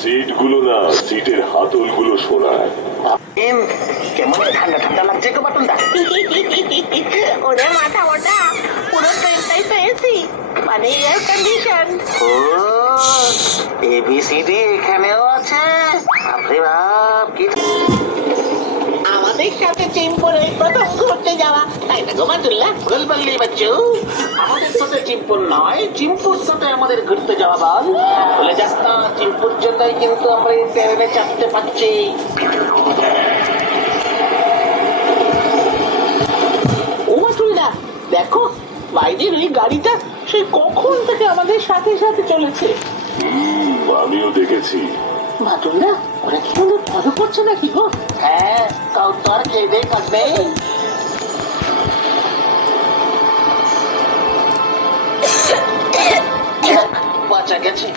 সিটগুলো না, সিটের হাতলগুলো সরায়। কেমন ঠান্ডা ঠান্ডা লাগছে গো বাটুলদা। ওরে মাথা ওটা পুরো ট্রেনটাই তো এসি, মানে এয়ার কন্ডিশন। ও এবিসিডি এখানেও আছে, বাপরে বাপ কি। আমাদের সাথে চিম্পুর এই প্রথম ঘুরতে যাওয়া, তাই না গো বাটুল্লাহ? ভুল বললি বাচ্চু, আমাদের সাথে চিম্পুর নয়, চিম্পুর সাথে আমাদের ঘুরতে যাওয়া বল। বলে যাস না, চিম্পুর জন্যই কিন্তু আমরা এই ট্রেনে চাপতে পারছি। ও বাটুল্লাহ দেখো, বাইরের ওই গাড়িটা সেই কখন থেকে আমাদের সাথে সাথে চলেছে। আমিও দেখেছি। বাটুল্লাহ ওরা কি কোনো ফলো করছে নাকি গো? হ্যাঁ, কাউ তো আর খেয়ে দেয় কাটবে। বাঁচা গেছে।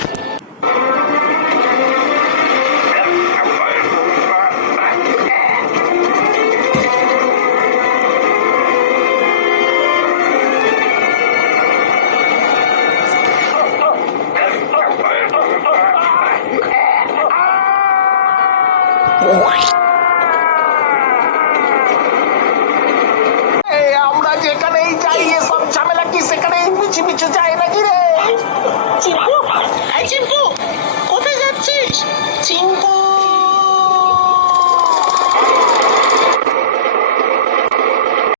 আমরা যেখানেই যাই এসব ঝামেলা কি সেখানে পিছু পিছু যায় নাকি রে? চিম্পু